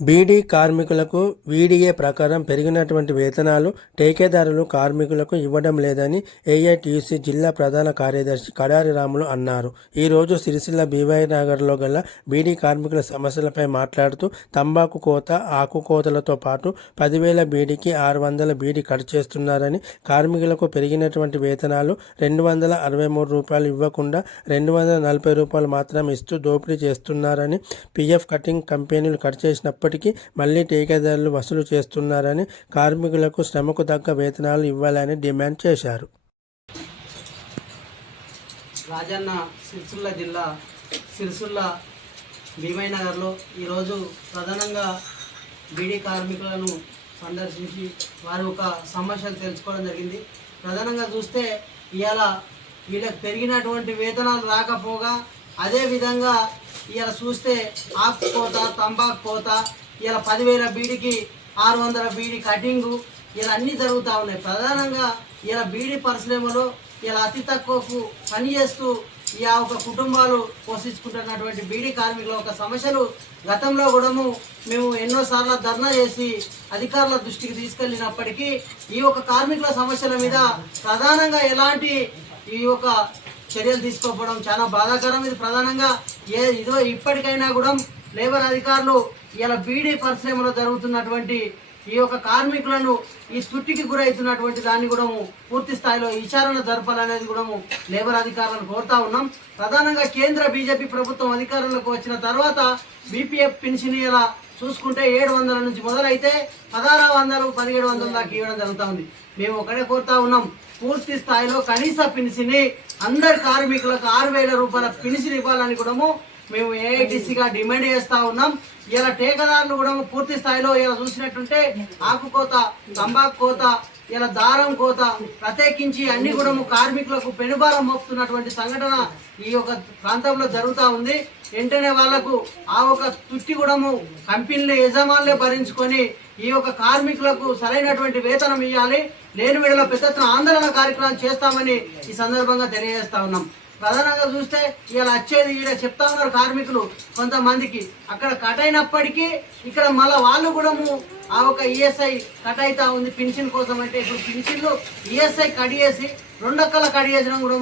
బీడీ కార్మికులకు వీడీఏ ప్రకారం పెరిగినటువంటి వేతనాలు టేకేదారులు కార్మికులకు ఇవ్వడం లేదని ఏఐటీయూసీ జిల్లా ప్రధాన కార్యదర్శి కడారి రాములు అన్నారు. ఈరోజు సిరిసిల్ల బీవై నగర్లో గల బీడీ కార్మికుల సమస్యలపై మాట్లాడుతూ తంబాకు కోత ఆకు కోతలతో పాటు పదివేల బీడీకి ఆరు వందల బీడీ కట్ చేస్తున్నారని కార్మికులకు పెరిగినటువంటి వేతనాలు రెండు వందల అరవై మూడు రూపాయలు ఇవ్వకుండా రెండు వందల నలభై రూపాయలు మాత్రం ఇస్తూ దోపిడీ చేస్తున్నారని పిఎఫ్ కటింగ్ కంపెనీలు కట్ చేసినప్పటికీ మళ్ళీ ఠేకేదారులు వసూలు చేస్తున్నారని కార్మికులకు శ్రమకు తగ్గ వేతనాలు ఇవ్వాలని డిమాండ్ చేశారు. రాజన్న సిరిసిల్ల జిల్లా సిరిసిల్ల భీమయ్య నగర్లో ఈరోజు ప్రధానంగా బీడీ కార్మికులను సందర్శించి వారి ఒక సమస్యలు తెలుసుకోవడం జరిగింది. ప్రధానంగా చూస్తే ఇవాళ వీళ్ళకి పెరిగినటువంటి వేతనాలు రాకపోగా అదే విధంగా ఇవాళ చూస్తే ఆకు కోత తంబాకు కోత ఇలా పదివేల బీడీకి ఆరు వందల బీడీ కటింగు ఇలా అన్నీ జరుగుతూ ఉన్నాయి. ప్రధానంగా ఇలా బీడీ పరిశ్రమలో ఇలా అతి తక్కువకు పని చేస్తూ ఈ ఆ ఒక కుటుంబాలు పోషించుకుంటున్నటువంటి బీడీ కార్మికుల ఒక సమస్యలు గతంలో కూడాము మేము ఎన్నోసార్లు ధర్నా చేసి అధికారుల దృష్టికి తీసుకెళ్ళినప్పటికీ ఈ ఒక కార్మికుల సమస్యల మీద ప్రధానంగా ఎలాంటి ఈ యొక్క చర్యలు తీసుకోకపోవడం చాలా బాధాకరం. ఇది ప్రధానంగా ఏ ఇదో ఇప్పటికైనా కూడా లేబర్ అధికారులు ఇలా బీడీ పరిశ్రమలో జరుగుతున్నటువంటి ఈ యొక్క కార్మికులను ఈ చుట్టికి గురవుతున్నటువంటి దాన్ని కూడా పూర్తి స్థాయిలో విచారణ జరపాలనేది కూడా లేబర్ అధికారులను కోరుతా ఉన్నాం. ప్రధానంగా కేంద్ర బీజేపీ ప్రభుత్వం అధికారంలోకి వచ్చిన తర్వాత బీపీఎఫ్ పెన్షన్ ఇలా చూసుకుంటే ఏడు వందల నుంచి మొదలైతే పదహారు వందలు పదిహేడు వందల దాకా ఇవ్వడం జరుగుతూ ఉంది. మేము ఒకటే కోరుతా ఉన్నాం. పూర్తి స్థాయిలో కనీస పెన్షన్ అందరి కార్మికులకు ఆరు వేల రూపాయల పెన్షన్ ఇవ్వాలని కూడా మేము ఏఐటీసీగా డిమాండ్ చేస్తా ఉన్నాం. ఇలా టేకదారులు కూడా పూర్తి స్థాయిలో ఇలా చూసినట్టుంటే ఆకు కోత తంబాకు కోత ఇలా దారం కోత ప్రత్యేకించి అన్ని కూడా కార్మికులకు పెనుభారం మోపుతున్నటువంటి సంఘటన ఈ యొక్క ప్రాంతంలో జరుగుతూ ఉంది. వెంటనే వాళ్ళకు ఆ ఒక తుట్టి కూడా కంపెనీలు యజమానులే భరించుకొని ఈ యొక్క కార్మికులకు సరైనటువంటి వేతనం ఇవ్వాలి లేని వేళలో పెద్ద ఆందోళన కార్యక్రమం చేస్తామని ఈ సందర్భంగా తెలియజేస్తా ఉన్నాం. ప్రధానంగా చూస్తే ఇలా వచ్చేది ఈడ చెప్తా ఉన్నారు కార్మికులు కొంతమందికి. అక్కడ కట్ అయినప్పటికీ ఇక్కడ మళ్ళీ వాళ్ళు కూడా ఆ ఒక ఈఎస్ఐ కట్ అవుతా ఉంది పెన్షన్ కోసం అంటే ఇప్పుడు పెన్షన్లు ఈఎస్ఐ కట్ చేసి రెండొక్కల కట్ చేసడం కూడా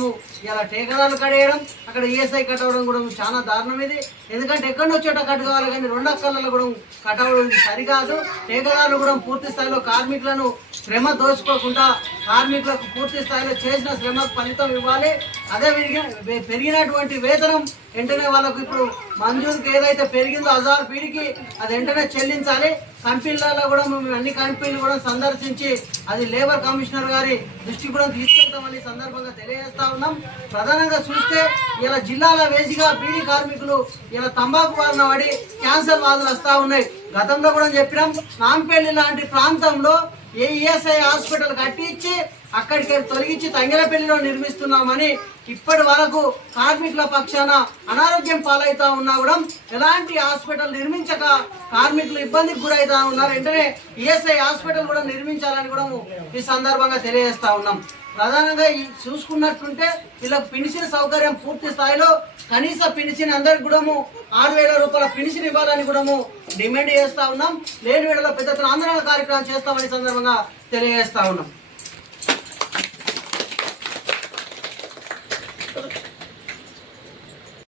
ఇలా టేకదారులు కడేయడం అక్కడ ఈఎస్ఐ కట్ అవ్వడం కూడా చాలా దారుణం ఇది. ఎందుకంటే ఎక్కడి వచ్చేట కట్ కావాలి కానీ రెండొక్కలలో కూడా కట్ అవ్వడం సరికాదు. టేకదారులు కూడా పూర్తి స్థాయిలో కార్మికులను శ్రమ దోచుకోకుండా కార్మికులకు పూర్తి స్థాయిలో చేసిన శ్రమకు ఫలితం ఇవ్వాలి. అదే విధంగా పెరిగినటువంటి వేతనం వెంటనే వాళ్ళకు ఇప్పుడు మంజూరుకి ఏదైతే పెరిగిందో హజార్ పీడికి అది వెంటనే చెల్లించాలి. కంపెనీలలో కూడా మేము అన్ని కంపెనీలు కూడా సందర్శించి అది లేబర్ కమిషనర్ గారి దృష్టి కూడా తీసుకెళ్తామని సందర్భంగా తెలియజేస్తా ఉన్నాం. ప్రధానంగా చూస్తే ఇలా జిల్లాల వేసిగా పీడి కార్మికులు ఇలా తంబాకు బారిన పడి క్యాన్సర్ బాధలు వస్తూ ఉన్నాయి. గతంలో కూడా చెప్పినాం నాంపల్లి లాంటి ప్రాంతంలో ఏ ఈఎస్ఐ హాస్పిటల్ కట్టించి అక్కడికి తొలగించి తంగిరపల్లిలో నిర్మిస్తున్నామని ఇప్పటి వరకు కార్మికుల పక్షాన అనారోగ్యం పాలవుతా ఉన్నా కూడా ఎలాంటి హాస్పిటల్ నిర్మించక కార్మికులు ఇబ్బందికి గురవుతా ఉన్నారు. వెంటనే ఈఎస్ఐ హాస్పిటల్ కూడా నిర్మించాలని కూడా ఈ సందర్భంగా తెలియజేస్తా ఉన్నాం. ప్రధానంగా ఈ చూసుకున్నట్టుంటే వీళ్ళకి పెన్షన్ సౌకర్యం పూర్తి స్థాయిలో కనీస పెన్షన్ అందరికి కూడా ఆరు వేల రూపాయల పెన్షన్ ఇవ్వాలని కూడా డిమాండ్ చేస్తా ఉన్నాం. లేని వేళలో పెద్ద ఆందోళన కార్యక్రమం చేస్తామని సందర్భంగా తెలియజేస్తా ఉన్నాం.